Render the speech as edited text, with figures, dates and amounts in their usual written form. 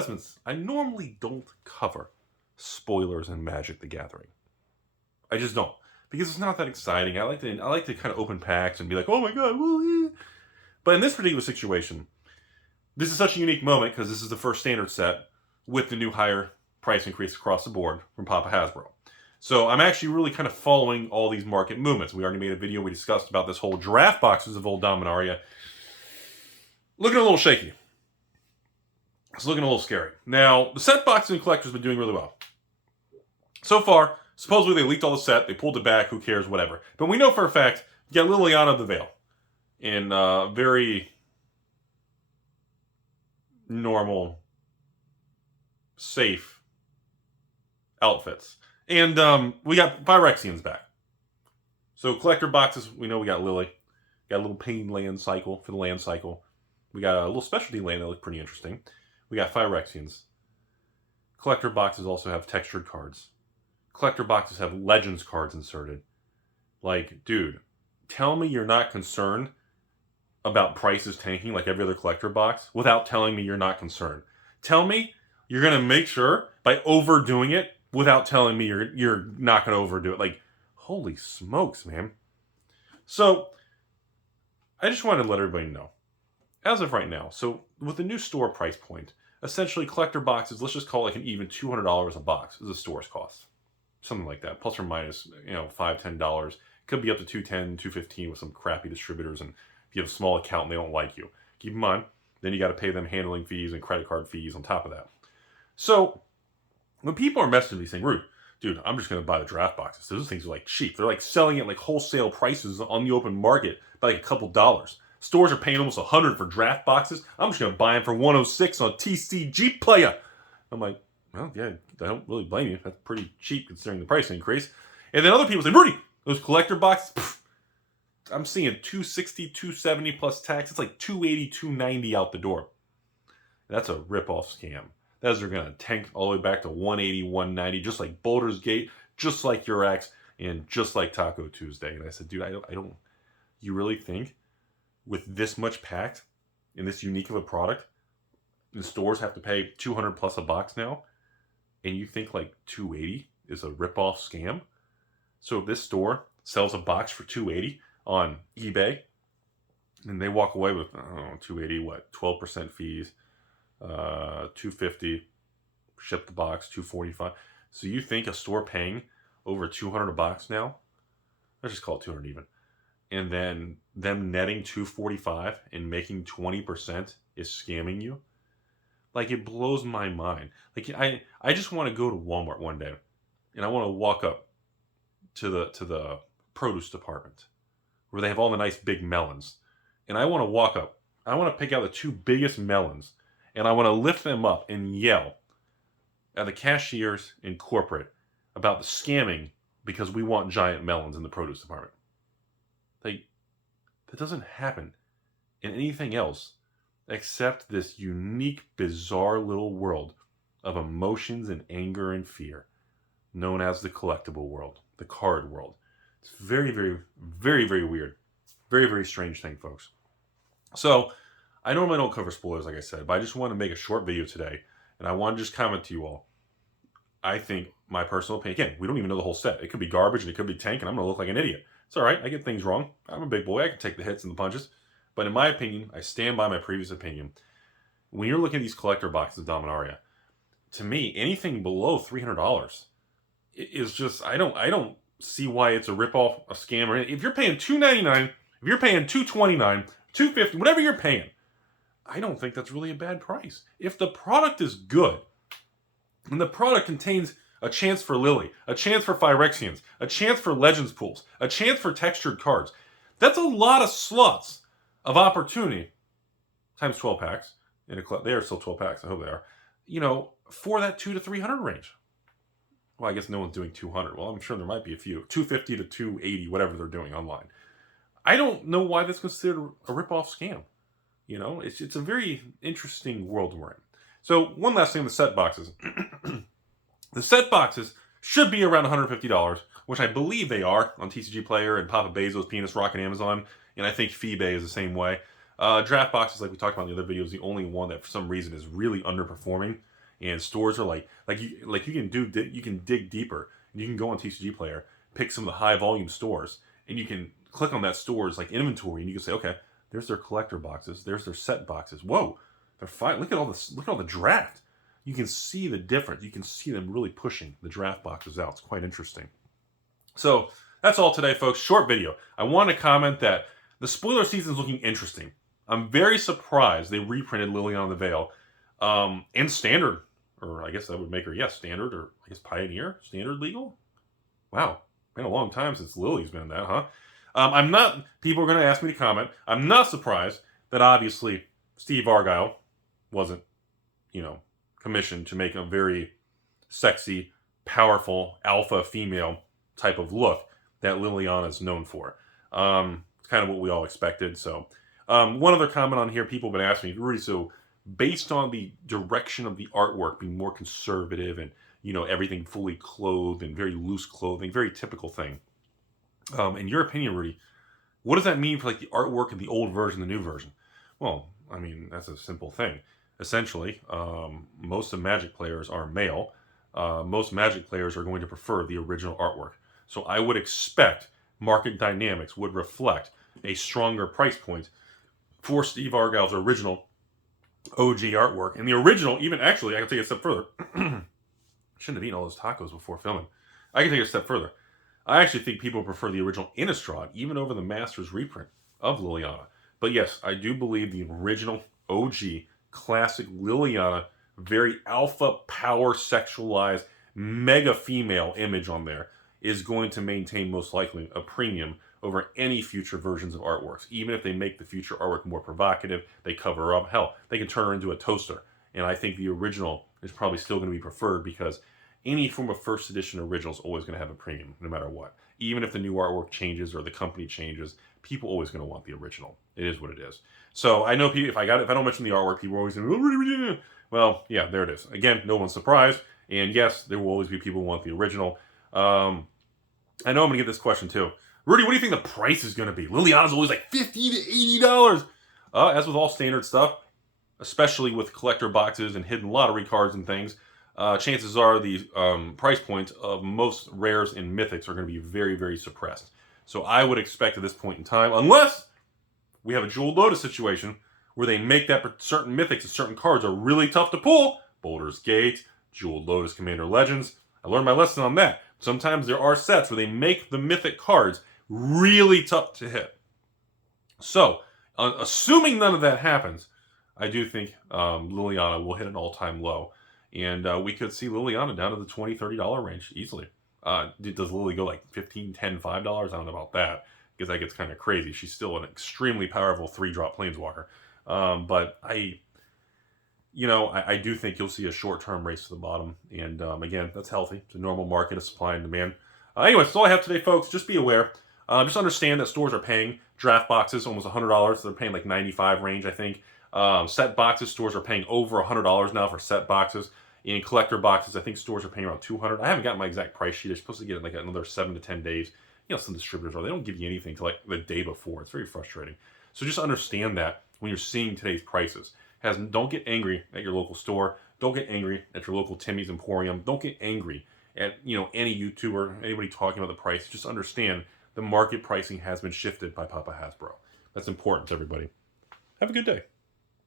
Investments, I normally don't cover spoilers in Magic the Gathering. I just don't. Because it's not that exciting. I like to kind of open packs and be like, oh my god, well, yeah. But in this particular situation, this is such a unique moment because this is the first standard set with the new higher price increase across the board from Papa Hasbro. So I'm actually really kind of following all these market movements. We already made a video we discussed about this whole draft boxes of old Dominaria. Looking a little shaky. It's looking a little scary. Now, the set boxes and collectors have been doing really well. So far, supposedly they leaked all the set, they pulled it back, who cares, whatever. But we know for a fact, you got Liliana of the Veil in very normal, safe outfits. And we got Phyrexians back. So collector boxes, we know we got Lily. Got a little pain land cycle for the land cycle. We got a little specialty land that looked pretty interesting. We got Phyrexians. Collector boxes also have textured cards. Collector boxes have Legends cards inserted. Like, dude, tell me you're not concerned about prices tanking like every other collector box without telling me you're not concerned. Tell me you're going to make sure by overdoing it without telling me you're not going to overdo it. Like, holy smokes, man. So, I just wanted to let everybody know. As of right now, so with the new store price point, essentially collector boxes, let's just call it like an even $200 a box is the store's cost. Something like that, plus or minus, $5, $10. Could be up to $210, $215 with some crappy distributors, and if you have a small account and they don't like you. Keep in mind, then you got to pay them handling fees and credit card fees on top of that. So, when people are messaging me saying, Rude, dude, I'm just going to buy the draft boxes. Those things are like cheap. They're like selling at like wholesale prices on the open market by like a couple dollars. Stores are paying almost $100 for draft boxes. I'm just going to buy them for $106 on TCG Player. I'm like, well, yeah, I don't really blame you. That's pretty cheap considering the price increase. And then other people say, Rudy, those collector boxes, I'm seeing $260, $270 plus tax. It's like $280, $290 out the door. That's a rip-off scam. Those are going to tank all the way back to $180, $190, just like Boulder's Gate, just like your ex, and just like Taco Tuesday. And I said, dude, I don't. You really think with this much packed and this unique of a product, the stores have to pay $200 plus a box now, and you think like $280 is a rip-off scam? So if this store sells a box for $280 on eBay, and they walk away with, I don't know, $280, what, 12% fees, $250, ship the box, $245. So you think a store paying over $200 a box now, let's just call it $200 even, and then them netting $245 and making 20% is scamming you? Like, it blows my mind. Like, I just want to go to Walmart one day, and I want to walk up to the produce department where they have all the nice big melons, and I want to walk up. I want to pick out the two biggest melons, and I want to lift them up and yell at the cashiers in corporate about the scamming because we want giant melons in the produce department. Like, that doesn't happen in anything else except this unique, bizarre little world of emotions and anger and fear known as the collectible world, the card world. It's very, very, very, very weird. Very, very strange thing, folks. So, I normally don't cover spoilers, like I said, but I just want to make a short video today, and I want to just comment to you all. I think, my personal opinion, again, we don't even know the whole set. It could be garbage, and it could be tank, and I'm going to look like an idiot. It's all right. I get things wrong. I'm a big boy. I can take the hits and the punches. But in my opinion, I stand by my previous opinion. When you're looking at these collector boxes of Dominaria, to me, anything below $300 is just, I don't see why it's a ripoff, a scam, or anything. If you're paying $299, if you're paying $229, $250, whatever you're paying, I don't think that's really a bad price. If the product is good, and the product contains a chance for Lily, a chance for Phyrexians, a chance for Legends pools, a chance for textured cards, that's a lot of slots of opportunity, times 12 packs, they are still 12 packs, I hope they are, for that $200 to $300 range. Well, I guess no one's doing 200. Well, I'm sure there might be a few. 250 to 280, whatever they're doing online. I don't know why that's considered a rip-off scam. It's a very interesting world we're in. So, one last thing, the set boxes. The set boxes should be around $150, which I believe they are on TCG Player and Papa Bezos, Penis, Rock, and Amazon. And I think FeeBay is the same way. Draft boxes, like we talked about in the other video, is the only one that for some reason is really underperforming. And stores are you can dig deeper. You can go on TCG Player, pick some of the high volume stores, and you can click on that store's like inventory, and you can say, okay, there's their collector boxes, there's their set boxes. Whoa, they're fine. Look at all this. Look at all the draft. You can see the difference. You can see them really pushing the draft boxes out. It's quite interesting. So that's all today, folks. Short video. I want to comment that the spoiler season is looking interesting. I'm very surprised they reprinted Liliana the Veil and Standard, or I guess that would make her, Standard, or I guess Pioneer, Standard legal. Wow, been a long time since Lily's been in that, huh? I'm not. People are going to ask me to comment. I'm not surprised that obviously Steve Argyle wasn't, commissioned to make a very sexy, powerful alpha female type of look that Liliana is known for. It's kind of what we all expected. So, one other comment on here, people have been asking me, Rudy, so based on the direction of the artwork being more conservative and, everything fully clothed and very loose clothing, very typical thing. In your opinion, Rudy, what does that mean for like the artwork of the old version, the new version? Well, I mean, that's a simple thing. Essentially, most of Magic players are male. Most Magic players are going to prefer the original artwork. So I would expect market dynamics would reflect a stronger price point for Steve Argyle's original OG artwork. And the original, even actually, I can take it a step further. Shouldn't have eaten all those tacos before filming. I can take it a step further. I actually think people prefer the original Innistrad, even over the Masters reprint of Liliana. But yes, I do believe the original OG classic Liliana, very alpha power sexualized mega female image on there is going to maintain most likely a premium over any future versions of artworks. Even if they make the future artwork more provocative, they cover up. Hell, they can turn her into a toaster. And I think the original is probably still going to be preferred because any form of first edition original is always going to have a premium, no matter what. Even if the new artwork changes or the company changes, people are always going to want the original. It is what it is. So I know people, if I don't mention the artwork, people are always going to be, well, yeah, there it is. Again, no one's surprised. And yes, there will always be people who want the original. I know I'm going to get this question too. Rudy, what do you think the price is going to be? Liliana's always like $50 to $80. As with all standard stuff, especially with collector boxes and hidden lottery cards and things, chances are the price points of most rares and mythics are going to be very, very suppressed. So I would expect at this point in time, unless we have a Jeweled Lotus situation where they make that certain mythics and certain cards are really tough to pull, Baldur's Gate, Jeweled Lotus Commander Legends, I learned my lesson on that. Sometimes there are sets where they make the mythic cards really tough to hit. So, assuming none of that happens, I do think Liliana will hit an all-time low. And we could see Liliana down to the $20, $30 range easily. Does Lily go like $15, $10, $5? I don't know about that, because that gets kind of crazy. She's still an extremely powerful 3-drop planeswalker. But I do think you'll see a short-term race to the bottom. And again, that's healthy. It's a normal market of supply and demand. Anyway, that's all I have today, folks. Just be aware. Just understand that stores are paying draft boxes almost $100. They're paying like $95 range, I think. Set boxes, stores are paying over $100 now for set boxes. In collector boxes, I think stores are paying around $200. I haven't gotten my exact price sheet. They're supposed to get it in like another 7 to 10 days. Some distributors are. They don't give you anything till like the day before. It's very frustrating. So just understand that when you're seeing today's prices. Don't get angry at your local store. Don't get angry at your local Timmy's Emporium. Don't get angry at any YouTuber, anybody talking about the price. Just understand the market pricing has been shifted by Papa Hasbro. That's important to everybody. Have a good day.